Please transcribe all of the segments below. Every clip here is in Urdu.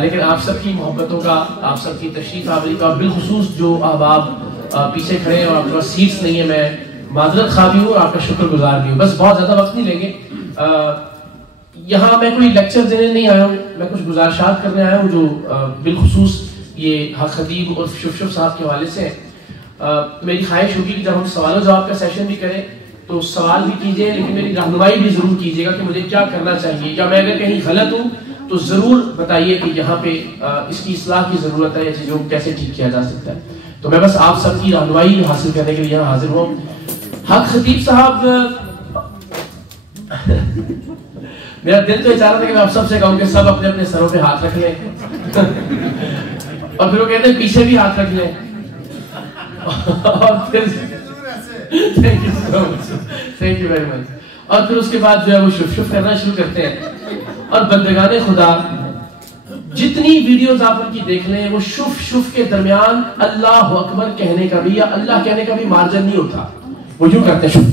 لیکن آپ سب کی محبتوں کا، آپ سب کی تشریف آوری کا، اور بالخصوص جو احباب پیچھے کھڑے ہیں اور آپ کے پاس سیٹس نہیں ہیں، میں معذرت خواہ بھی ہوں اور آپ کا شکر گزار بھی ہوں. بس بہت زیادہ وقت نہیں لیں گے. یہاں میں کوئی لیکچر دینے نہیں آیا ہوں، میں کچھ گزارشات کرنے آیا ہوں جو بالخصوص یہ حق خطیب اور شف صاحب کے حوالے سے. میری خواہش ہوگی کہ جب ہم سوال و جواب کا سیشن بھی کریں تو سوال بھی کیجئے، لیکن میری رہنمائی بھی ضرور کیجئے گا کہ مجھے کیا کرنا چاہیے، یا میں اگر کہیں غلط ہوں تو ضرور بتائیے کہ یہاں پہ اس کی اصلاح کی ضرورت ہے یا چیزوں کو کیسے ٹھیک کیا جا سکتا ہے. تو میں بس آپ سب کی رہنمائی حاصل کرنے کے لیے یہاں حاضر ہوں. حق خطیب صاحب، میرا دل تو چاہ رہا تھا کہ میں آپ سب سے کہوں کہ سب اپنے اپنے سروں پہ ہاتھ رکھ لیں اور پھر وہ کہتے ہیں پیچھے بھی ہاتھ رکھ لیں. Thank you very much. اور پھر اس کے بعد جو ہے وہ شف کرنا شروع کرتے ہیں. اور بندگان خدا، جتنی ویڈیوز آپ ان کی دیکھ لیں، وہ شف کے درمیان اللہ اکبر کہنے کا بھی یا اللہ کہنے کا بھی مارجن نہیں ہوتا. وہ یوں کرتے ہیں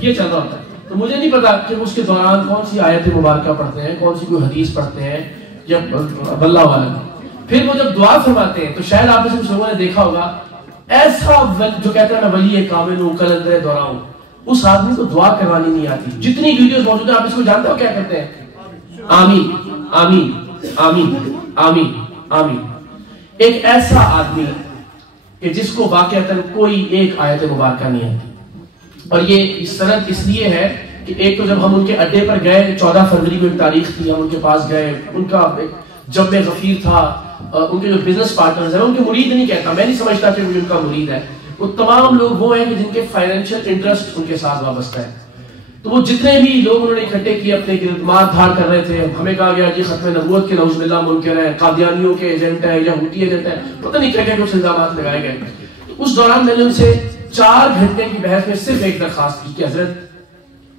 یہ چل رہا ہوتا ہے. تو مجھے نہیں پتا کہ اس کے دوران کون سی آیت مبارکہ پڑھتے ہیں، کون سی کوئی حدیث پڑھتے ہیں یا اللہ والا. پھر وہ جب دعا فرماتے ہیں تو شاید آپ میں سے کچھ لوگوں نے دیکھا ہوگا، ایسا جو کہتا ہے میں ولی کامل ہوں، قلندر دورہ ہوں، اس آدمی کو دعا کروانی نہیں آتی. جتنی ویڈیوز موجود ہیں آپ اس کو جانتے ہو کیا کرتے ہیں؟ آمین آمین آمین آمین آمین. ایک ایسا آدمی کہ جس کو واقعتاً کوئی ایک آیت مبارکہ نہیں آتی. اور یہ سند اس لیے ہے کہ ایک تو جب ہم ان کے اڈے پر گئے، 14 فروری کو ایک تاریخ تھی، ہم ان کے پاس گئے، ان کا جب میں غفیر تھا، ان کے جو بزنس پارٹنرز ہیں، ان کے مرید نہیں کہتا، میں نہیں سمجھتا کہ ان کا مرید ہے، وہ تمام لوگ وہ ہیں کہ جن کے فائنینشیل انٹرسٹ ان کے ساتھ وابستہ ہے. تو وہ جتنے بھی لوگ انہوں نے اکٹھے کیے اپنے گرد مار دھاڑ کر رہے تھے. ہمیں کہا گیا جی ختم نبوت کے نعوذ باللہ منکر ہیں، قادیانیوں کے ایجنٹ ہیں، یہودی ایجنٹ ہیں، پتہ نہیں کیا کیا کچھ الزامات لگائے گئے. اس دوران میں نے ان سے 4 گھنٹے کی بحث میں صرف ایک درخواست کی کہ حضرت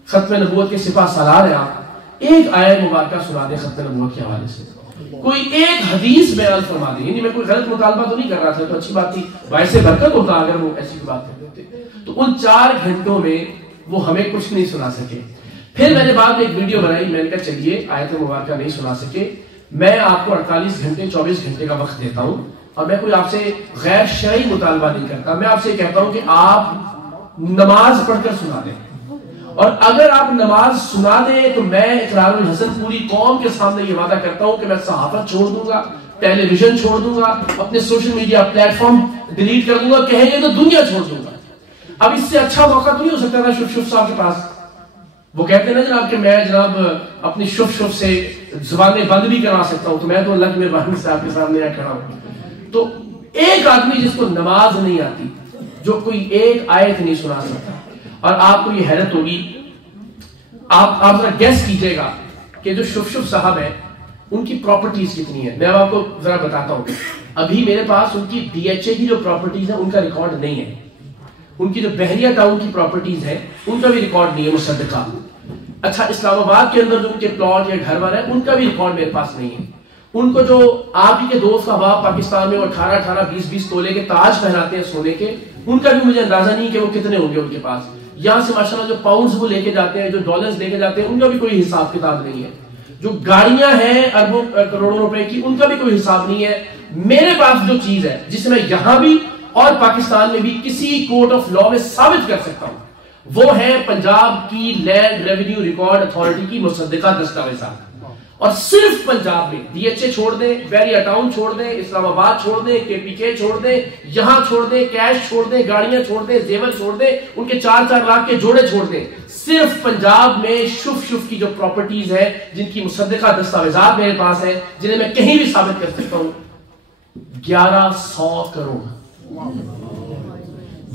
ختم نبوت کے سپاہ سالار ہیں آپ، ایک آیت مبارکہ سنا دیں ختم نبوت کے حوالے سے، کوئی ایک حدیث بیان فرما دیں. یعنی میں کوئی غلط مطالبہ تو نہیں کر رہا تھا، تو اچھی بات تھی، باعث برکت ہوتا اگر وہ ایسی بات کر دیتے. تو ان 4 گھنٹوں میں وہ ہمیں کچھ نہیں سنا سکے. پھر میں نے بعد میں ایک ویڈیو بنائی، میں نے کہا چلیے آیت مبارکہ نہیں سنا سکے، میں آپ کو 48 گھنٹے 24 گھنٹے کا وقت دیتا ہوں، اور میں کوئی آپ سے غیر شرعی مطالبہ نہیں کرتا. میں آپ سے کہتا ہوں کہ آپ نماز پڑھ کر سنا دیں، اور اگر آپ نماز سنا دیں تو میں اقرار الحسن پوری قوم کے سامنے یہ وعدہ کرتا ہوں کہ میں صحافت چھوڑ دوں گا، ٹیلی ویژن چھوڑ دوں گا، اپنے social media plate form delete کر دوں گا، کہیں گے تو دنیا چھوڑ دوں گا. اب اس سے اچھا موقع تو نہیں ہو سکتا تھا شف صاحب کے پاس. وہ کہتے ہیں نا جناب کہ میں جناب اپنی شف سے زبانیں بند بھی کروا سکتا ہوں، تو میں تو اللہ کی مہربانی سے آپ کے سامنے کھڑا ہوں. تو ایک آدمی جس کو نماز نہیں آتی، جو کوئی ایک آیت نہیں سنا سکتا، اور آپ کو یہ حیرت ہوگی، آپ ذرا گیس کیجئے گا کہ جو شف صاحب ہیں ان کی پراپرٹیز کتنی ہیں. میں آپ کو ذرا بتاتا ہوں. ابھی میرے پاس ان کی DHA کی جو پراپرٹیز ہیں ان کا ریکارڈ نہیں ہے. ان کی جو بحریہ ٹاؤن کی پراپرٹیز ہیں ان کا بھی ریکارڈ نہیں ہے مصدقہ. اچھا، اسلام آباد کے اندر جو ان کے پلاٹ یا گھر والے ہیں ان کا بھی ریکارڈ میرے پاس نہیں ہے. ان کو جو آپ ہی کے دوست احباب پاکستان میں 18 20 تولے کے تاج پہناتے ہیں سونے کے، ان کا بھی مجھے اندازہ نہیں کہ وہ کتنے ہوں گے ان کے پاس. یہاں سے ماشاءاللہ جو پاؤنڈز وہ لے کے جاتے ہیں، جو ڈالرز لے کے جاتے ہیں، ان کا بھی کوئی حساب کتاب نہیں ہے. جو گاڑیاں ہیں اربوں کروڑوں روپے کی، ان کا بھی کوئی حساب نہیں ہے. میرے پاس جو چیز ہے جسے میں یہاں بھی اور پاکستان میں بھی کسی کورٹ آف لا میں ثابت کر سکتا ہوں، وہ ہے پنجاب کی لینڈ ریونیو ریکارڈ اتھارٹی کی مصدقہ دستاویزات. اور صرف پنجاب میں DHA چھوڑ دیں، بحریہ ٹاؤن چھوڑ دیں، اسلام آباد چھوڑ دیں، KPK چھوڑ دیں، یہاں چھوڑ دیں، کیش چھوڑ دیں، گاڑیاں چھوڑ دیں، زیور چھوڑ دیں، ان کے 4 لاکھ کے جوڑے چھوڑ دیں، صرف پنجاب میں شف کی جو پراپرٹیز ہیں جن کی مصدقہ دستاویزات میرے پاس ہیں، جنہیں میں کہیں بھی ثابت کر سکتا ہوں، 1100 کروڑ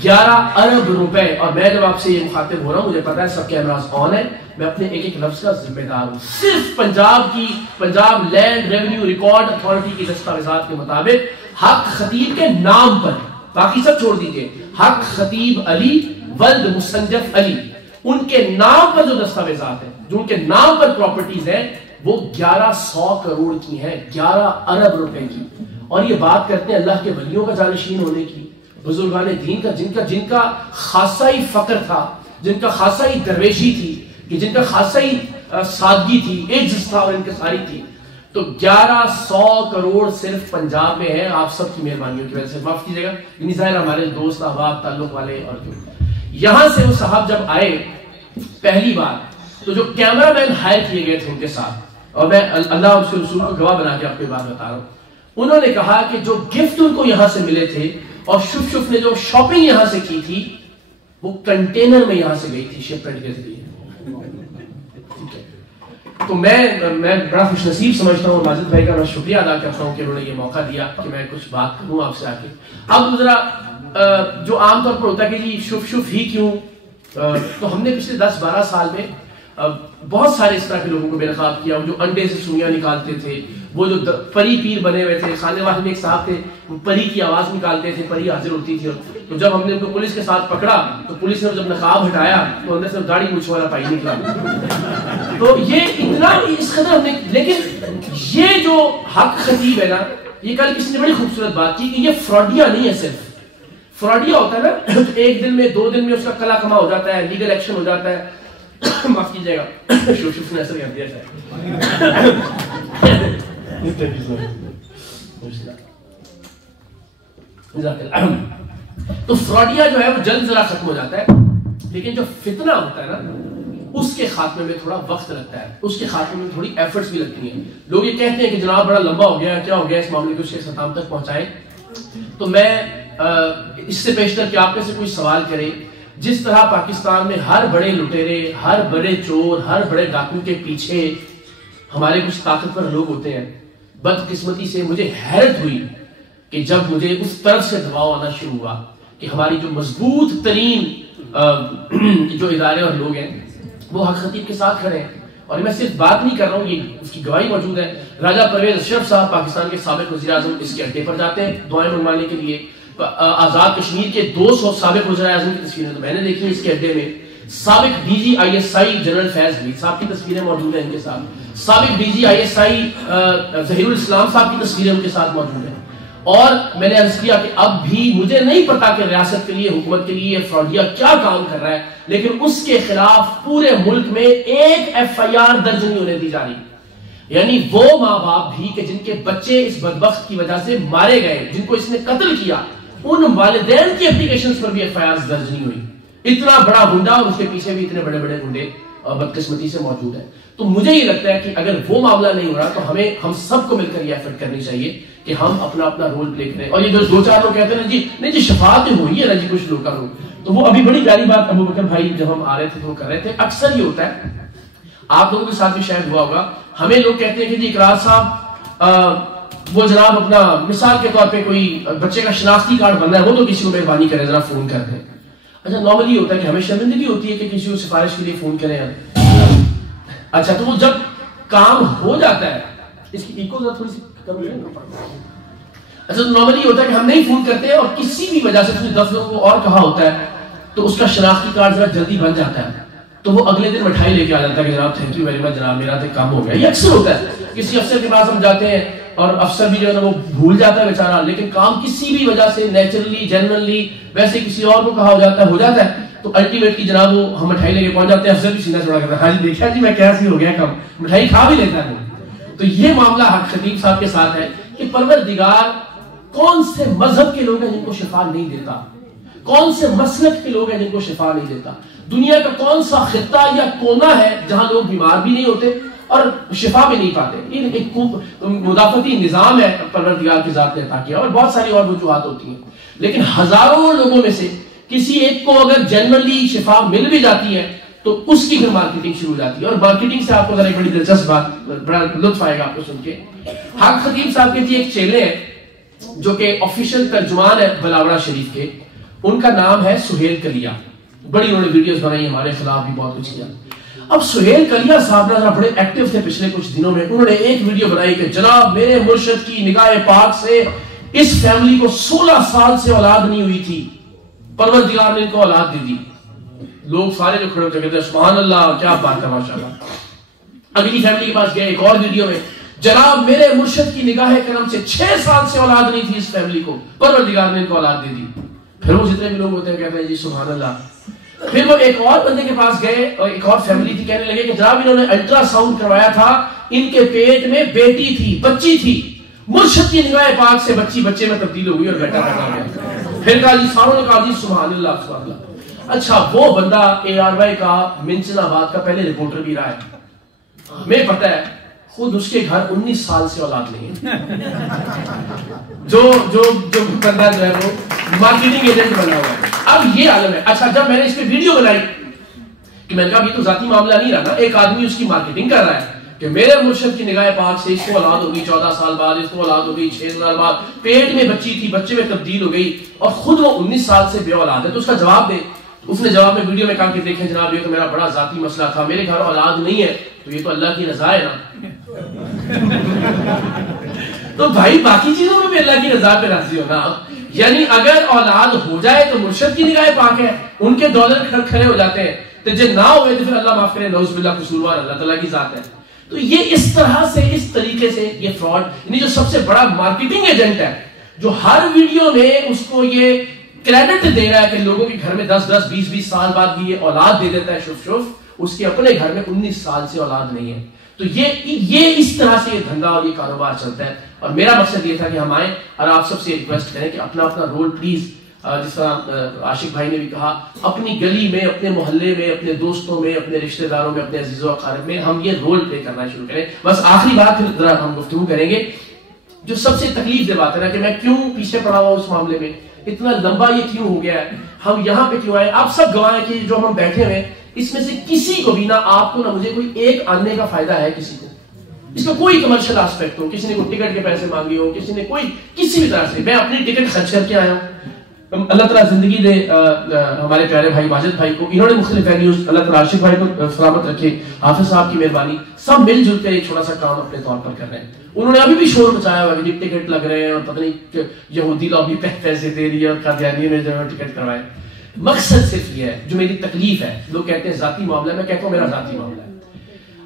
11 ارب روپے. اور میں جب آپ سے یہ مخاطب ہو رہا ہوں، مجھے پتا ہے سب کیمراز آن ہے، میں اپنے ایک لفظ کا ذمہ دار ہوں. صرف Punjab land revenue record authority کی دستاویزات کے مطابق حق خطیب کے نام پر، باقی سب چھوڑ دیجئے، حق خطیب علی ولد مسنجف علی، ان کے نام پر جو دستاویزات ہیں، جو ان کے نام پر پراپرٹیز ہیں، وہ 1100 کروڑ کی ہیں، 11 ارب روپے کی. اور یہ بات کرتے ہیں اللہ کے ولیوں کا جانشین ہونے کی، بزرگان دین کا، جن کا خاصہ ہی فقر تھا، جن کا خاصہ ہی درویشی تھی، کہ جن کا خاصہ ہی سادگی تھی، عجز تھا اور انکساری تھی. تو 1100 کروڑ صرف پنجاب میں ہے آپ سب کی مہربانیوں کی وجہ سے. معاف کیجیے گا یعنی ظاہر ہمارے دوست احباب تعلق والے اور جو یہاں سے وہ صاحب جب آئے پہلی بار تو جو کیمرہ مین ہائر کیے گئے تھے ان کے ساتھ, اور میں اللہ اس کے رسول کو گواہ بنا کے آپ کو بات بتا رہا ہوں, انہوں نے کہا کہ جو گفٹ ان کو یہاں سے ملے تھے اور شف نے جو شاپنگ یہاں سے کی تھی وہ کنٹینر میں یہاں سے گئی تھی شپمنٹ کے ذریعے. تو میں بڑا خوش نصیب سمجھتا ہوں ماجد بھائی کا میں شکریہ ادا کرتا ہوں کہ انہوں نے یہ موقع دیا کہ میں کچھ بات کروں آپ سے آ کے. اب ذرا جو عام طور پر ہوتا ہے کہ جی شف ہی کیوں, تو ہم نے پچھلے 10-12 سال میں بہت سارے اس طرح کے لوگوں کو بے نقاب کیا. جو انڈے سے سوئیاں نکالتے تھے, وہ جو پری پیر بنے ہوئے تھے, خانے واحد میں ایک صاحب تھے پری کی آواز نکالتے تھے, پری حاضر ہوتی تھی. تو جب ہم نے ان کو پولیس کے ساتھ پکڑا تو پولیس نے جب نقاب ہٹایا تو اندر سے داڑھی مچھ والا پائی نکلا. تو یہ اتنا اس قدر ہم نے, لیکن یہ جو حق خطیب ہے نا, یہ کل کسی نے بڑی خوبصورت بات کی کہ یہ فراڈیا نہیں ہے. صرف فراڈیا ہوتا ہے نا ایک دن میں 2 دن میں اس کا کلا کما ہو جاتا ہے, لیگل ایکشن ہو جاتا ہے. معاف کیجیے گا شوشف نے ایسا کر دیا تو فراڈیا جو ہے وہ جلد ذرا ختم ہو جاتا ہے, لیکن جو فتنہ ہوتا ہے نا اس کے خاتمے میں تھوڑا وقت لگتا ہے, اس کے خاتمے میں تھوڑی ایفرٹس بھی لگتی ہیں. لوگ یہ کہتے ہیں کہ جناب بڑا لمبا ہو گیا, کیا ہو گیا اس معاملے کو اس کے ختم تک پہنچائے. تو میں اس سے پیشتر کہ آپ میں سے کوئی سوال کرے, جس طرح پاکستان میں ہر بڑے لٹیرے, ہر بڑے چور, ہر بڑے ڈاکو کے پیچھے ہمارے کچھ طاقتور لوگ ہوتے ہیں, بدقسمتی سے مجھے حیرت ہوئی کہ جب مجھے اس طرف سے دباؤ آنا شروع ہوا کہ ہماری جو مضبوط ترین جو ادارے اور لوگ ہیں وہ حق خطیب کے ساتھ کھڑے ہیں. اور میں صرف بات نہیں کر رہا ہوں, یہ اس کی گواہی موجود ہے. راجہ پرویز اشرف صاحب پاکستان کے سابق وزیر اعظم اس کے اڈے پر جاتے ہیں دعائیں منگوانے کے لیے. آزاد کشمیر کے 200 سابق وزراء اعظم کی تصویریں تو میں نے دیکھی اس کے اڈے میں. سابق D G I S I general Faiz Hamid صاحب کی تصویریں موجود ہیں ان کے ساتھ. سابق D G I S I Zaheer ul-Islam صاحب کی تصویریں ان کے ساتھ موجود ہیں. اور میں نے عرض کیا کہ اب بھی مجھے نہیں پتا کہ ریاست کے لیے, حکومت کے لیے یہ فراڈیا کیا کام کر رہا ہے, لیکن اس کے خلاف پورے ملک میں ایک ایف آئی آر درج نہیں ہونے دی جا رہی. یعنی وہ ماں باپ بھی کہ جن کے بچے اس بدبخت کی وجہ سے مارے گئے, جن کو اس نے قتل کیا, ان والدین کی اپلیکیشنز پر بھی ایف آئی آر درج نہیں ہوئی. اتنا بڑا گنڈا اور اس کے پیچھے بھی اتنے بڑے بڑے گنڈے بدقسمتی سے موجود ہیں. تو مجھے یہ لگتا ہے کہ اگر وہ معاملہ نہیں ہو رہا تو ہم سب کو مل کر یہ ایفرٹ کرنی چاہیے کہ ہم اپنا رول پلے کریں. اور یہ جو 2-4 لوگ کہتے ہیں نا جی نہیں جی شفاعت ہوئی ہے نا جی کچھ لوگ کا لوگ, تو وہ ابھی بڑی پیاری بات ابو بکر بھائی جب ہم آ رہے تھے تو وہ کر رہے تھے. اکثر یہ ہوتا ہے, آپ لوگوں کے ساتھ بھی شاید ہوا ہوگا, ہمیں لوگ کہتے ہیں کہ جی اقرار صاحب وہ جناب اپنا مثال کے طور پہ کوئی بچے کا شناختی کارڈ بننا ہے وہ تو کسی کو مہربانی کرے ذرا فون کر دیں. اچھا نارملی یہ ہوتا ہے کہ ہمیں شرمندگی ہوتی ہے کہ کسی کو سفارش کے لیے فون کریں. اچھا تو وہ جب کام ہو جاتا ہے, اس کی ایکو ذرا تھوڑی سی کرو. اچھا تو نارملی یہ ہوتا ہے کہ ہم نہیں فون کرتے اور کسی بھی وجہ سے اس نے 10 لوگوں کو اور کہا ہوتا ہے تو اس کا شناختی کارڈ ذرا جلدی بن جاتا ہے, تو وہ اگلے دن مٹھائی لے کے آ جاتا ہے کہ جناب تھینک یو ویری مچ جناب میرا تو کام ہو گیا. یہ اکثر ہوتا ہے, کسی افسر کے پاس ہم جاتے ہیں اور افسر بھی جو ہے نا وہ بھول جاتا ہے بیچارہ, لیکن کام کسی بھی وجہ سے نیچرلی جنرلی ویسے کسی اور کو کہا ہو جاتا ہے تو الٹیمیٹلی جناب وہ ہم مٹھائی لے کے پہنچ جاتے ہیں. افسر بھی سینہ چوڑا کرتا ہے, ہاں جی دیکھا جی میں کیسی ہو گیا کم, مٹھائی کھا بھی لیتا ہے. تو یہ معاملہ حق خطیب صاحب کے ساتھ ہے کہ پروردگار کون سے مذہب کے لوگ ہیں جن کو شفا نہیں دیتا, کون سے مسلک کے لوگ ہیں جن کو شفا نہیں دیتا, دنیا کا کون سا خطہ یا کونا ہے جہاں لوگ بیمار بھی نہیں ہوتے اور شفا بھی نہیں پاتے. یہ ایک مدافعتی نظام ہے پروردگار کی ذات نے عطا کیا, اور بہت ساری اور وجوہات ہوتی ہیں, لیکن ہزاروں لوگوں میں سے کسی ایک کو اگر جنرلی شفا مل بھی جاتی ہے تو اس کی پھر مارکیٹنگ شروع ہو جاتی ہے. اور مارکیٹنگ سے آپ کو ذرا ایک بڑی دلچسپ بات, بڑا لطف آئے گا آپ کو سن کے. حق خطیب صاحب کے جی ایک چیلے ہیں جو کہ آفیشیل ترجمان ہے بلاوڑا شریف کے, ان کا نام ہے سہیل کلیا. بڑی انہوں نے ویڈیوز بنائی, ہمارے خلاف بھی بہت کچھ کیا. اب سہیل کلیا صاحب نا بڑے ایکٹیو تھے پچھلے کچھ دنوں میں. انہوں نے ایک ویڈیو بنائی کہ جناب میرے مرشد کی نگاہ پاک سے اس فیملی کو 16 سال سے اولاد نہیں ہوئی تھی, پروردگار نے ان کو اولاد دے دی. لوگ سارے جو کھڑے ہوتے کہتے ہیں سبحان اللہ کیا بات ہے ماشاءاللہ. اگلی فیملی کے پاس گئے, ایک اور ویڈیو میں جناب میرے مرشد کی نگاہ کرم سے 6 سال سے اولاد نہیں تھی اس فیملی کو, پروردگار نے ان کو اولاد دے دی. پھر وہ جتنے بھی لوگ ہوتے ہیں کہتے ہیں جی سبحان اللہ. پھر وہ ایک اور بندے کے پاس گئے اور ایک اور فیملی تھی، کہنے لگے کہ جناب انہوں نے الٹرا ساؤنڈ کروایا تھا، ان کے پیٹ میں بیٹی تھی، بچی تھی، مرشد کی نگاہ پاک سے بچی بچے میں تبدیل ہو گئی اور بیٹا پیدا ہو گیا۔ پھر کہا جی ساروں نے کہا جی سبحان اللہ سبحان اللہ۔ اچھا وہ بندہ ARY کا منچن آباد کا پہلے رپورٹر بھی رہا ہے، ہمیں پتہ ہے خود اس کے گھر 19 سال سے اولاد نہیں ہے، جو بندہ جو ہے وہ مارکیٹنگ ایجنٹ بنا ہوا ہے۔ اب یہ عالم ہے۔ اچھا جب میں نے اس پہ ویڈیو بنائی کہ میں نے کہا یہ تو ذاتی معاملہ نہیں رہا نا، ایک آدمی اس کی مارکیٹنگ کر رہا ہے کہ میرے مرشد کی نگاہ پاک سے اس کو اولاد ہوگی 14 سال بعد، اس کو اولاد ہوگی 6 سال بعد، پیٹ میں بچی تھی، بچے میں تبدیل ہو گئی اور خود وہ 19 سال سے بے اولاد ہے، تو اس کا جواب دے۔ اس نے جواب میں ویڈیو میں کہا کہ دیکھیں جناب یہ تو میرا بڑا ذاتی مسئلہ تھا، میرے گھر اولاد نہیں ہے، تو یہ تو اللہ کی رضا ہے نا۔ تو بھائی باقی چیزوں میں بھی اللہ کی رضا پہ راضی ہونا، یعنی اگر اولاد ہو جائے تو مرشد کی نگاہ پاک ہے، ان کے ڈالر کھڑے ہو جاتے ہیں، تو جب نہ ہوئے تو پھر اللہ معاف کرے، نعوذ باللہ قصوروار اللہ تعالیٰ کی ذات ہے۔ تو یہ اس طرح سے اس طریقے سے یہ فراڈ، یعنی جو سب سے بڑا مارکیٹنگ ایجنٹ ہے جو ہر ویڈیو میں اس کو یہ کریڈٹ دے رہا ہے کہ لوگوں کے گھر میں 10 20 سال بعد بھی یہ اولاد دے دیتا ہے، شف اس کے اپنے گھر میں 19 سال سے اولاد نہیں ہے۔ تو یہ اس طرح سے یہ دھندا اور یہ کاروبار چلتا ہے، اور میرا مقصد یہ تھا کہ ہم آئیں اور آپ سب سے ریکویسٹ کریں کہ اپنا اپنا رول پلیز، جس طرح عاشق بھائی نے بھی کہا، اپنی گلی میں، اپنے محلے میں، اپنے دوستوں میں، اپنے رشتہ داروں میں، اپنے عزیز و اقارب میں ہم یہ رول پلے کرنا شروع کریں۔ بس آخری بات پھر ذرا ہم گفتگو کریں گے، جو سب سے تکلیف دہ بات ہے نا کہ میں کیوں پیچھے پڑا ہوا اس معاملے میں، اتنا لمبا یہ کیوں ہو گیا ہے، ہم یہاں پہ کیوں آئے، آپ سب گواہ ہیں کہ جو ہم بیٹھے ہوئے اس میں سے کسی کو بھی نہ آپ کو نہ مجھے کوئی ایک آنے کا فائدہ ہے کسی کو، اس کا کوئی کمرشل آسپیکٹ ہو، کسی نے کوئی ٹکٹ کے پیسے مانگے ہو، کسی نے کوئی کسی بھی طرح سے، میں اپنی ٹکٹ خرچ کر کے آیا ہوں۔ اللہ تعالیٰ زندگی دے ہمارے پیارے بھائی واجد بھائی کو، انہوں نے مختلف ویلیوز، اللہ تعالیٰ عاشق بھائی کو سلامت رکھے، حافظ صاحب کی مہربانی، سب مل جل کر ایک چھوٹا سا کام اپنے طور پر کر رہے ہیں۔ انہوں نے ابھی بھی شور مچایا ہوا کہ ٹکٹ لگ رہے ہیں اور پتہ نہیں یہودی لوگ بھی پیسے دے رہی ہے اور قادیانیوں نے جو ہے ٹکٹ کروائے۔ مقصد صرف یہ ہے، جو میری تکلیف ہے، لوگ کہتے ہیں ذاتی معاملہ، میں کہتا ہوں میرا ذاتی معاملہ ہے۔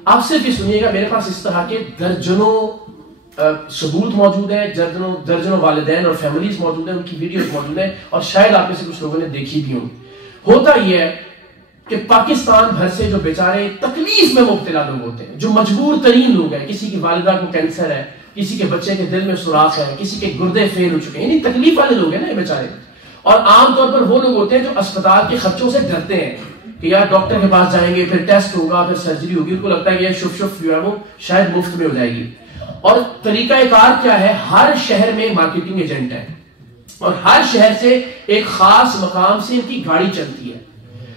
آپ صرف یہ سنیے گا، میرے پاس اس طرح کے درجنوں ثبوت موجود ہیں، درجنوں والدین اور فیملیز موجود ہیں، ان کی ویڈیوز موجود ہیں، اور شاید آپ میں سے کچھ لوگوں نے دیکھی بھی ہوں۔ ہوتا یہ ہے کہ پاکستان بھر سے جو بیچارے تکلیف میں مبتلا لوگ ہوتے ہیں، جو مجبور ترین لوگ ہیں، کسی کی والدہ کو کینسر ہے، کسی کے بچے کے دل میں سوراخ ہے، کسی کے گردے فیل ہو چکے ہیں، یعنی تکلیف والے لوگ ہیں نا یہ بیچارے، اور عام طور پر وہ لوگ ہوتے ہیں جو اسپتال کے خرچوں سے ڈرتے ہیں کہ یار ڈاکٹر کے پاس جائیں گے، پھر ٹیسٹ ہوگا، پھر سرجری ہوگی، ان کو لگتا ہے کہ یہ شف جو ہے وہ شاید مفت میں ہو جائے گی۔ اور طریقہ کار کیا ہے، ہر شہر میں مارکیٹنگ ایجنٹ ہے، اور ہر شہر سے ایک خاص مقام سے ان کی گاڑی چلتی ہے،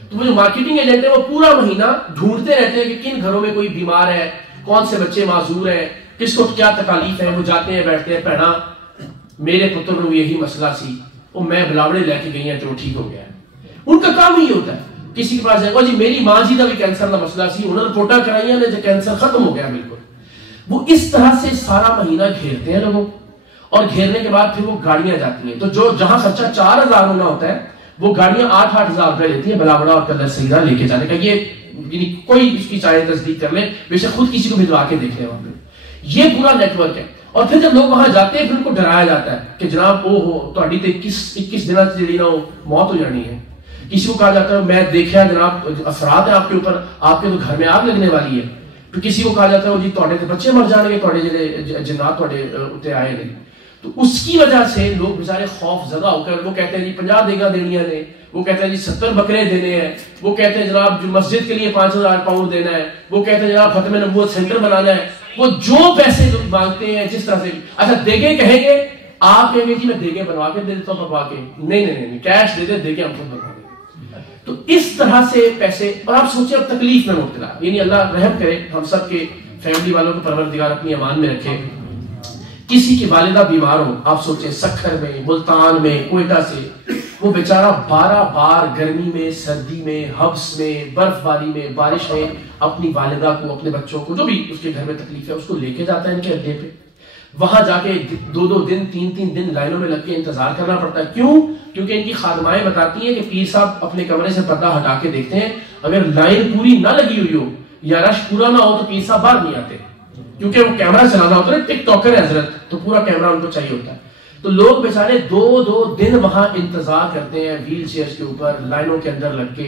تو وہ جو مارکیٹنگ ایجنٹ ہے وہ پورا مہینہ ڈھونڈتے رہتے ہیں کہ کن گھروں میں کوئی بیمار ہے، کون سے بچے معذور ہیں، کس کو کیا تکالیف ہے، وہ جاتے ہیں بیٹھتے ہیں، پہنا میرے پتر کو یہی مسئلہ سی، وہ میں بلاوڑے لے کے گئی ہیں تو وہ ٹھیک ہو گیا ہے۔ ان کا کام ہی ہوتا ہے، کسی کے پاس جائے گا جی میری ماں جی کا بھی کینسر کا مسئلہ سی، انہوں نے رپورٹاں کرائی ہیں جو کینسر ختم ہو گیا بالکل۔ وہ اس طرح سے سارا مہینہ گھیرتے ہیں لوگوں، اور گھیرنے کے بعد پھر وہ گاڑیاں جاتی ہیں، تو جو جہاں خرچہ 4000 ہونا ہوتا ہے وہ گاڑیاں 8-8 ہزار روپے لیتی ہیں بلاوڑا اور کلر سیدھا لے کے جانے کا۔ یہ یعنی کوئی اس کی چاہے تصدیق کر لے، بے شک خود کسی کو بھجوا کے دیکھ لیں وہاں پہ، یہ پورا نیٹ ورک ہے۔ اور پھر جب لوگ وہاں جاتے ہیں پھر ان کو ڈرایا جاتا ہے کہ جناب او ہو تہاڈی تے 21 دنوں سے جڑی نا موت ہو جانی ہے۔ کسی کو کہا جاتا ہے میں دیکھا جناب اثرات ہیں آپ کے اوپر، آپ کے تو گھر میں آگ لگنے والی ہے۔ تو کسی کو کہا جاتا ہے جی تہاڈے تے بچے مر جان گے، تہاڈے جڑے جنات تہاڈے اوتے آئے نے۔ تو اس کی وجہ سے لوگ بیچارے خوف زدہ ہو کر وہ کہتے ہیں جی 50 دیگاں دینیاں نے، وہ کہتے ہیں جی 70 بکرے دینے ہیں، وہ کہتے ہیں جناب جو مسجد کے لیے 5000 پاؤنڈ دینا ہے، وہ کہتے ہیں جناب ختم نبوت سینٹر بنانا ہے، وہ جو پیسے لوگ مانگتے ہیں جس طرح سے۔ اچھا دیگے کہیں گے، آپ کہیں گے جی میں دیگے بنوا کے دے دیتا ہوں پکوا کے، نہیں کیش دے دے، دیگے ہم خود بنوا دیں۔ تو اس طرح سے پیسے، اور آپ سوچیں اب تکلیف میں مبتلا، یعنی اللہ رحم کرے ہم سب کے فیملی والوں کو پروردگار اپنی امان میں رکھے۔ کسی کی والدہ بیمار ہو، آپ سوچیں سکھر میں، ملتان میں، کوئٹہ سے وہ بیچارہ 12 بار گرمی میں، سردی میں، حبس میں، برف باری میں، بارش میں اپنی والدہ کو، اپنے بچوں کو، جو بھی اس کے گھر میں تکلیف ہے اس کو لے کے جاتا ہے ان کے اڈے پہ، وہاں جا کے 2 دن 3 دن لائنوں میں لگ کے انتظار کرنا پڑتا ہے۔ کیوں؟ کیونکہ ان کی خادمائیں بتاتی ہیں کہ پیر صاحب اپنے کمرے سے پردہ ہٹا کے دیکھتے ہیں، اگر لائن پوری نہ لگی ہوئی ہو یا رش پورا نہ ہو تو پیر صاحب باہر نہیں آتے، کیونکہ وہ کیمرہ چلانا ہوتا ہے، ٹک ٹاکر ہے حضرت، تو پورا کیمرہ ان کو چاہیے ہوتا ہے۔ تو لوگ بیچارے 2 دن وہاں انتظار کرتے ہیں ویل چیئرز کے اوپر لائنوں کے اندر لگ کے۔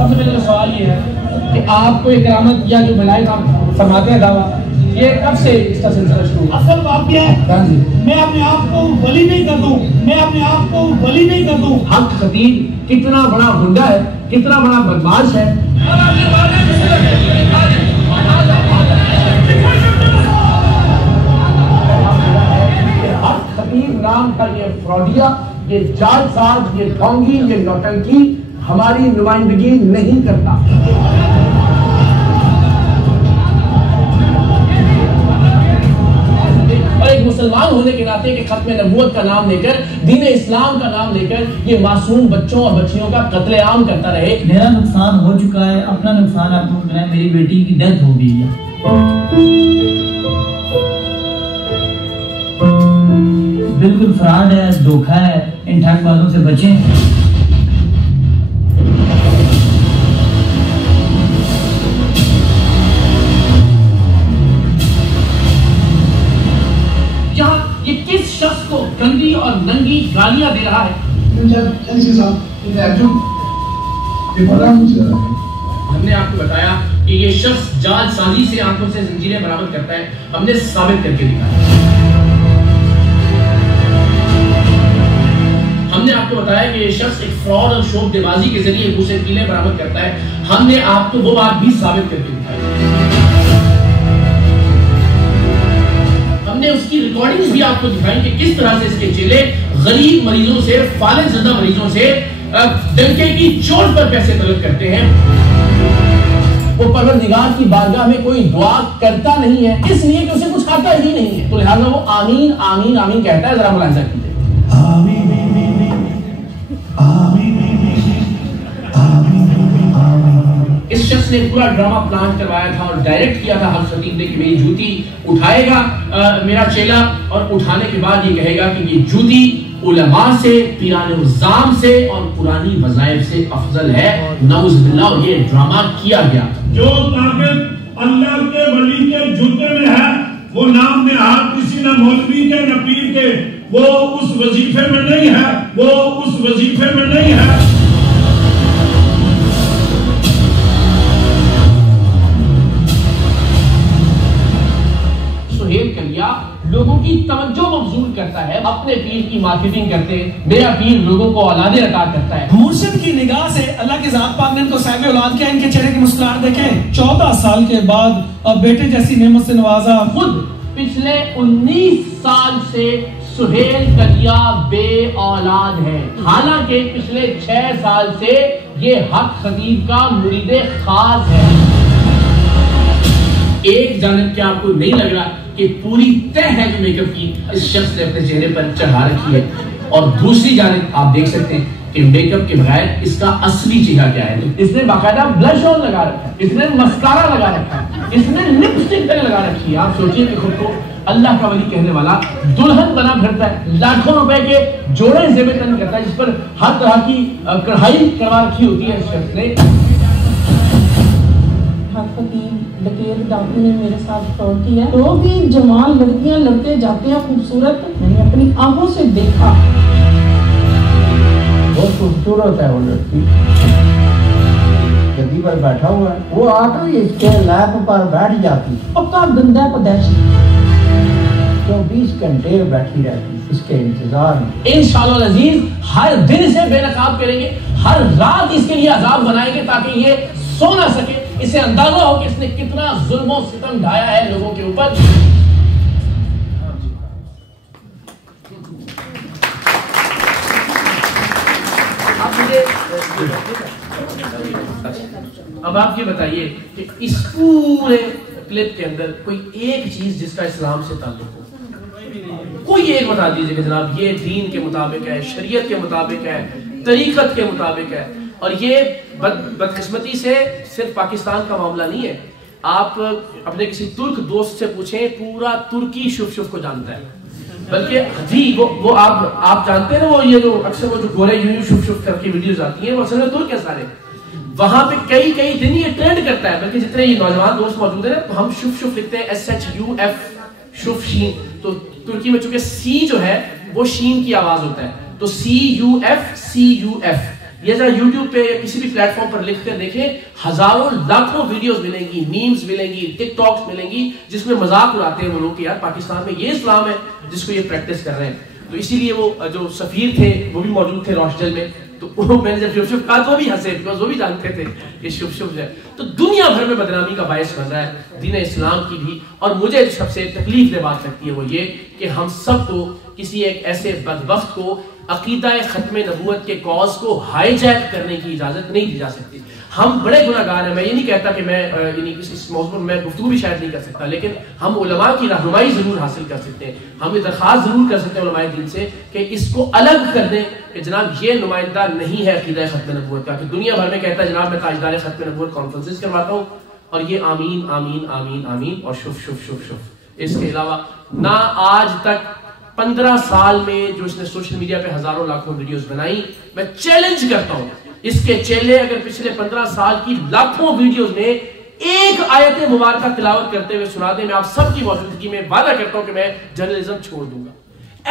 سب سے پہلے تو سوال یہ ہے کہ آپ کو یہ کرامت یا جو ملائک آپ فرماتے ہیں دعویٰ، یہ کب سے اس کا سلسلہ شروع ہوا؟ اصل بات یہ ہے میں اپنے آپ کو ولی نہیں کر دوں، میں اپنے آپ کو ولی نہیں کر دوں۔ حق خطیب کتنا بڑا گنڈا ہے، کتنا بڑا بدماش ہے۔ حق خطیب نام کا یہ فراڈیا، یہ جال ساز، یہ ڈھونگی، یہ نوٹنکی ہماری نمائندگی نہیں کرتا۔ اور ایک مسلمان ہونے کے ناطے کہ ختم نبوت کا نام لے کر، دین اسلام کا نام لے کر یہ معصوم بچوں اور بچیوں کا قتل عام کرتا رہے۔ میرا نقصان ہو چکا ہے، اپنا نقصان آپ کو ہے، میری بیٹی کی ڈیتھ ہو گئی ہے، بالکل فراڈ ہے، دھوکہ ہے، ان ٹھگ بازوں سے بچیں۔ یہ کس شخص کو گندی اور ننگی گالیاں دے رہا ہے؟ ہم نے آپ کو بتایا کہ یہ شخص جال سازی سے آنکھوں سے زنجیریں برآمد کرتا ہے، ہم نے ثابت کر کے دکھایا۔ ہم نے آپ کو بتایا کہ یہ شخص ایک فراڈ اور شوب دبازی کے ذریعے منہ سے کیلیں برآمد کرتا ہے، ہم نے آپ کو وہ بات بھی ثابت کر کے دکھائی۔ ہم نے اس کی ریکارڈنگز بھی آپ کو دکھائی کہ کس طرح سے اس کے چیلے غریب مریضوں سے، فالج زدہ مریضوں سے ڈنکے کی چوٹ پر پیسے طلب کرتے ہیں۔ وہ پروردگار کی بارگاہ میں کوئی دعا کرتا نہیں ہے، اس لیے کہ اسے کچھ آتا ہی نہیں ہے، تو لہٰذا وہ آمین آمین آمین کہتا ہے۔ ذرا ملاحظہ کیجیے، اس شخص نے پورا ڈرامہ پلان کروایا تھا اور ڈائریکٹ کیا تھا حق خطیب نے کہ میری جوتی اٹھائے گا میرا چیلا، اور اٹھانے کے بعد یہ کہے گا کہ یہ جوتی علماء سے، پیران الزام سے اور پرانی وظائف سے افضل ہے، نعوذ باللہ۔ اور یہ ڈرامہ کیا گیا۔ جو طاقت اللہ کے ولی کے جوتے میں ہے وہ نام نہاد کسی نہ مولوی کے نہ پیر کے، وہ اس وظیفے میں نہیں ہے، وہ اس وظیفے میں نہیں ہے۔ سہیل کلیا لوگوں کی توجہ مبذول کرتا ہے، اپنے پیر کی مارکیٹنگ کرتے، میرا پیر لوگوں کو اولادیں عطا کرتا ہے۔ مرشد کی نگاہ سے اللہ کی ذات پاک نے ان کو صاحب اولاد کیا، ان کے چہرے کی مسکراہٹ دیکھیں، 14 سال کے بعد اب بیٹے جیسی نعمت سے نوازا۔ خود پچھلے 19 سال سے سہیل کلیا بے اولاد ہے، حالانکہ پچھلے 6 سال سے یہ حق خطیب کا مرید خاص ہے۔ ایک جانب کیا آپ کو نہیں لگ رہا کہ پوری تہ ہے جو میک اپ کی اس شخص نے اپنے چہرے پر چڑھا رکھی ہے، اور دوسری جانب آپ دیکھ سکتے ہیں کہ میک اپ کے بغیر اس کا اصلی چہرہ کیا ہے۔ اس نے باقاعدہ بلش آن لگا رکھا ہے، اس نے مسکارا لگا رکھا ہے، اس نے لپسٹک تک لگا رکھی ہے۔ آپ سوچئے کہ خود کو اللہ کا ولی کہنے والا دلہن بنا پھرتا ہے، لاکھوں روپے کے جوڑے زیب تن کرتا ہے، جس پر ہر طرح کی کڑھائی کروا رکھی ہوتی ہے اس شخص نے۔ حق خطیب لکیر ڈاکو نے میرے ساتھ فراڈ کیا ہے، تو بھی جوان لڑکیاں لڑکے جاتے ہیں خوبصورت، میں نے اپنی آنکھوں سے دیکھا۔ بہت خوبصورت ہے وہ لڑکی، گدی پر بیٹھا ہوا ہے، وہ آ کر اس کے لیپ پر بیٹھ جاتی، پکا گندا پدیشی، 24 گھنٹے بیٹھی رہتی اس کے انتظار میں۔ انشاءاللہ العزیز ہر دن اسے بے نقاب کریں گے، ہر رات اس کے لیے عذاب بنائیں گے تاکہ یہ سو نہ سکے، اسے اندازہ ہو کہ اس نے کتنا ظلم و ستم ڈھایا ہے لوگوں کے اوپر۔ اب آپ یہ بتائیے کہ اس پورے کلپ کے اندر کوئی ایک چیز جس کا اسلام سے تعلق ہو، کوئی ایک بتا دیجئے کہ جناب یہ دین کے مطابق ہے، شریعت کے مطابق ہے، طریقت کے مطابق ہے۔ اور یہ بدقسمتی سے صرف پاکستان کا معاملہ نہیں ہے، آپ اپنے کسی ترک دوست سے پوچھیں، پورا ترکی شف شف کو جانتا ہے، بلکہ جی وہ آپ جانتے ہیں نا، وہ یہ جو اکثر وہ جو گورے یوں شف شف کر کے ویڈیوز آتی ہیں وہ اصل میں ترک ہے سارے، وہاں پہ کئی دن یہ ٹرینڈ کرتا ہے، بلکہ جتنے یہ نوجوان دوست موجود ہیں تو ہم شف شف لکھتے ہیں SHUF شف شین، تو ترکی میں چونکہ سی جو ہے وہ شین کی آواز ہوتا ہے، تو CUF یہ ذرا یوٹیوب پہ یا کسی بھی پلیٹ فارم پر لکھ کر دیکھیں، ہزاروں لاکھوں ویڈیوز ملیں گی، میمز ملیں گی، ٹک ٹاکس ملیں گی جس میں مذاق اڑاتے ہیں وہ لوگ کہ یار پاکستان میں یہ اسلام ہے جس کو یہ پریکٹس کر رہے ہیں. تو اسی لیے وہ جو سفیر تھے وہ بھی موجود تھے روشٹل میں، تو میں نے جب شف شف کہا تو وہ بھی ہنسے، بیکاز وہ بھی جانتے تھے کہ شف شف ہے. تو دنیا بھر میں بدنامی کا باعث بن رہا ہے دین اسلام کی بھی. اور مجھے جو سب سے تکلیف دہ بات لگتی ہے وہ یہ کہ ہم سب کو کسی ایک ایسے بدبخت کو عقیدہ ختم نبوت کے کاز کو ہائی جیک کرنے کی اجازت نہیں دی جا سکتی. ہم بڑے گناہ گار ہیں. میں یہ نہیں کہتا کہ میں اس موضوع میں گفتگو بھی شاید نہیں کر سکتا، لیکن ہم علماء کی رہنمائی ضرور حاصل کر سکتے ہیں. ہم یہ درخواست ضرور کر سکتے ہیں علماء دین سے کہ اس کو الگ کر دیں کہ جناب یہ نمائندہ نہیں ہے عقیدہ ختم نبوت کا، کہ دنیا بھر میں کہتا ہے جناب میں تاجدار ختم نبوت کانفرنسز کرواتا ہوں اور یہ آمین آمین آمین آمین اور شف شف شف شف. اس کے علاوہ نہ آج تک 15 سال میں جو اس نے سوشل میڈیا پہ ہزاروں لاکھوں ویڈیوز بنائی، میں چیلنج کرتا ہوں اس کے چیلے اگر پچھلے 15 سال کی لاکھوں ویڈیوز میں ایک آیت مبارکہ تلاوت کرتے ہوئے سنا دیں، میں آپ سب کی موجودگی میں وعدہ کرتا ہوں کہ میں جرنلزم چھوڑ دوں گا.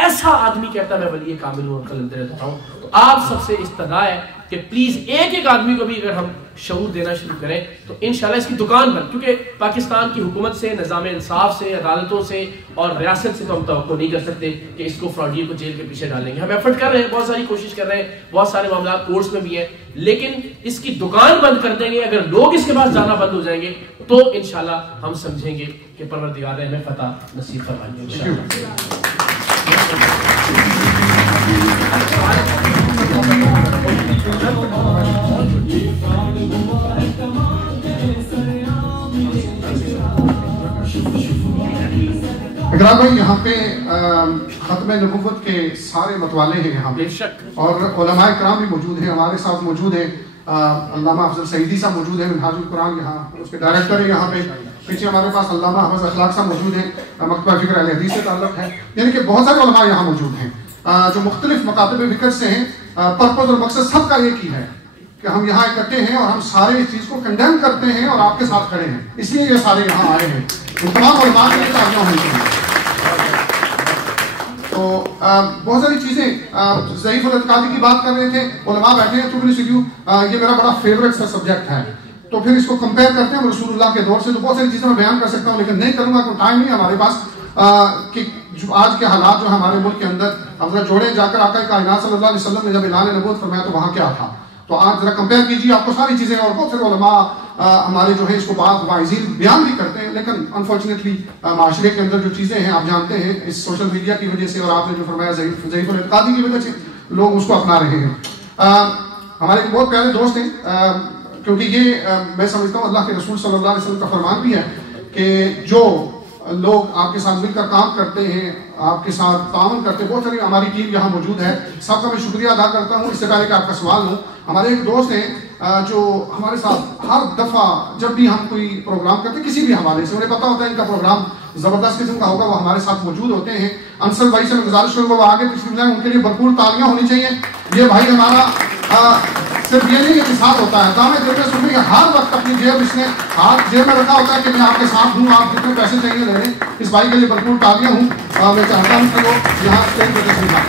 ایسا آدمی کہتا ہے میں ولی کامل ہوں اور قلندر رہتا ہوں. تو آپ سب سے استدعا ہے کہ پلیز ایک ایک آدمی کو بھی اگر ہم شعور دینا شروع کریں تو انشاءاللہ اس کی دکان بند، کیونکہ پاکستان کی حکومت سے، نظام انصاف سے، عدالتوں سے اور ریاست سے تو ہم توقع نہیں کر سکتے کہ اس کو فراڈی کو جیل کے پیچھے ڈالیں گے. ہم ایفرٹ کر رہے ہیں، بہت ساری کوشش کر رہے ہیں، بہت سارے معاملات کورٹس میں بھی ہیں، لیکن اس کی دکان بند کر دیں گے. اگر لوگ اس کے پاس جانا بند ہو جائیں گے تو انشاءاللہ ہم سمجھیں گے کہ پروردگار نے ہمیں فتح نصیب فرمائے انشاءاللہ. اقرار بھائی یہاں پہ ختم نبوت کے سارے متوالے ہیں یہاں پہ، اور علماء کرام بھی موجود ہیں، ہمارے ساتھ موجود ہیں علامہ افضل سعیدی صاحب موجود ہیں منہاج القرآن، یہاں اس کے ڈائریکٹر ہیں. یہاں پہ پیچھے ہمارے پاس علامہ حافظ اخلاق صاحب موجود ہیں، مکتبہ فکر اہل حدیث سے تعلق ہے. یعنی کہ بہت سارے علماء یہاں موجود ہیں جو مختلف مکاتب فکر سے ہیں. پرپز اور مقصد سب کا ایک ہی ہے کہ ہم یہاں اکٹھے ہیں اور ہم سارے اس چیز کو کنڈیم کرتے ہیں اور آپ کے ساتھ کھڑے ہیں، اس لیے یہ سارے یہاں آئے ہیں. تمام علماء کے لیے تالیاں ہونی چاہیے. تو بہت ساری چیزیں ضعیف الاعتقادی کی بات کر رہے تھے، علماء بیٹھے ہیں. تو یہ میرا بڑا فیوریٹ سا سبجیکٹ ہے، تو پھر اس کو کمپیئر کرتے ہیں رسول اللہ کے دور سے. تو بہت ساری چیزیں میں بیان کر سکتا ہوں لیکن نہیں کروں گا، کوئی ٹائم نہیں ہمارے پاس. کہ جو آج کے حالات جو ہمارے ملک کے اندر اب ذرا جوڑے جا کر آقا کائنات صلی اللہ علیہ وسلم نے جب اعلان نبوت فرمایا تو وہاں کیا تھا، تو آج ذرا کمپیئر کیجیے. آپ کو ساری چیزیں، اور بہت سے علماء ہمارے جو ہے اس کو بات واعظین بیان بھی کرتے ہیں، لیکن انفارچونیٹلی معاشرے کے اندر جو چیزیں ہیں آپ جانتے ہیں اس سوشل میڈیا کی وجہ سے، اور آپ نے جو فرمایا ضعیف الاعتقادی کی وجہ سے لوگ اس کو اپنا رہے ہیں. ہمارے ایک بہت پیارے دوست ہیں، کیونکہ یہ میں سمجھتا ہوں اللہ کے رسول صلی اللہ علیہ وسلم کا فرمان بھی ہے کہ جو لوگ آپ کے ساتھ مل کر کام کرتے ہیں، آپ کے ساتھ تعاون کرتے ہیں. بہت ساری ہماری ٹیم یہاں موجود ہے، سب کا میں شکریہ ادا کرتا ہوں. اس سے پہلے کہ آپ کا سوال ہوں، ہمارے ایک دوست ہیں جو ہمارے ساتھ ہر دفعہ جب بھی ہم کوئی پروگرام کرتے ہیں کسی بھی حوالے سے، انہیں پتہ ہوتا ہے ان کا پروگرام زبردست قسم کا ہوگا، وہ ہمارے ساتھ موجود ہوتے ہیں. انصر بھائی سے میں گزارش کروں گا وہ آگے تشریف لائیں، ان کے لیے بھرپور تالیاں ہونی چاہیے. یہ بھائی ہمارا صرف یہ نہیں کہ ساتھ ہوتا ہے، دامے دل میں سننے کے ہر وقت اپنی جیب اس نے ہاتھ جیب میں رکھا ہوتا ہے کہ میں آپ کے ساتھ ہوں، آپ جتنے پیسے چاہیے لے لیں. اس بھائی کے لیے بھرپور تالیاں ہوں. میں چاہتا ہوں کہ وہ یہاں اسٹیج پہ تشریف لائیں.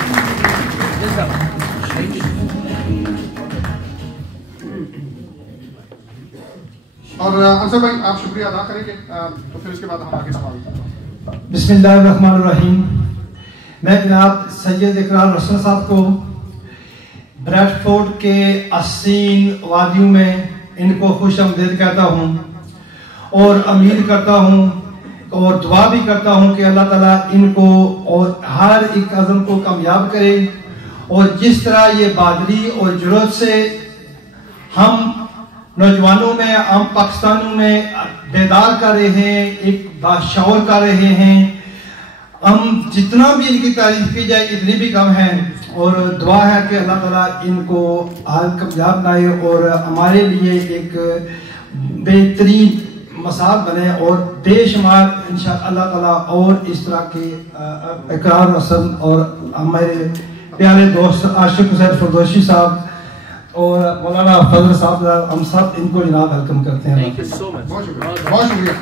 اور انصر بھائی آپ شکریہ ادا کریں گے تو پھر اس کے بعد ہم آگے سوال کریں. بسم اللہ الرحمن الرحیم. میں جناب سید اقرار رسول صاحب کو بریڈ فورڈ کے اسین وادیوں میں ان کو خوش آمدید کہتا ہوں اور امید کرتا ہوں اور دعا بھی کرتا ہوں کہ اللہ تعالیٰ ان کو اور ہر ایک عزم کو کامیاب کرے. اور جس طرح یہ بہادری اور جرأت سے ہم نوجوانوں میں، عام پاکستانوں میں بیدار کر رہے ہیں، ایک باشعور کر رہے ہیں، ہم جتنا بھی ان کی تعریف کی جائے اتنی بھی کم ہے. اور دعا ہے کہ اللہ تعالیٰ ان کو کامیاب بنائے اور ہمارے لیے ایک بہترین مثال بنے اور بے شمار انشاءاللہ اللہ تعالیٰ اور اس طرح کے اقرار رسم. اور ہمارے پیارے دوست عاشق حسین فردوسی صاحب اور مولانا فضل صاحب، ہم سب ان کو جناب ویلکم کرتے ہیں. Thank you so much. بہت شکریہ.